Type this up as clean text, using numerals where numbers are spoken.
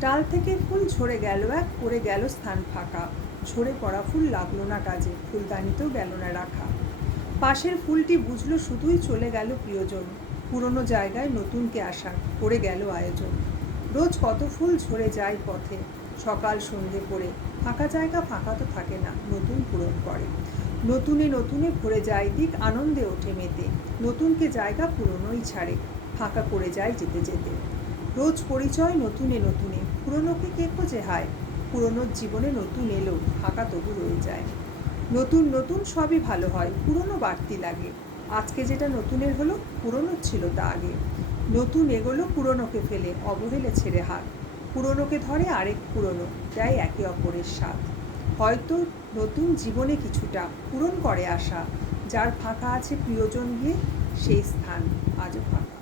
ডাল থেকে ফুল ঝরে গেল এক, পড়ে গেল স্থান ফাঁকা। ঝরে পড়া ফুল লাগলো না কাজে, ফুলদানিতেও গেল না রাখা। পাশের ফুলটি বুঝলো শুধুই চলে গেল প্রিয়জন। পুরনো জায়গায় নতুনকে আসার করে গেল আয়োজন। রোজ কত ফুল ঝরে যায় পথে, সকাল সন্ধে পড়ে। ফাঁকা জায়গা ফাঁকা তো থাকে না, নতুন পূরণ করে। নতুনে নতুনে ভরে যায় দিক, আনন্দে ওঠে মেতে। নতুনকে জায়গা পুরনোই ছাড়ে, ফাঁকা করে যায় যেতে যেতে। রোজ পরিচয় নতুনে নতুনে, পুরনোকে কে খোঁজে হায়। পুরনোর জীবনে নতুন এলো, ফাঁকা তবু রয়ে যায়। নতুন নতুন সবই ভালো হয়, পুরনো বাড়তি লাগে। আজকে যেটা নতুনের হলো, পুরনোর ছিল তা আগে। নতুন এগোলো পুরনোকে ফেলে, অবহেলে ছেড়ে হাত। পুরনোকে ধরে আরেক পুরনো, দেয় একে অপরের সাথ। হয়তো নতুন জীবনে কিছুটা পূরণ করে আশা, যার ফাঁকা আছে প্রিয়জন গিয়ে, সেই স্থান আজও ফাঁকা।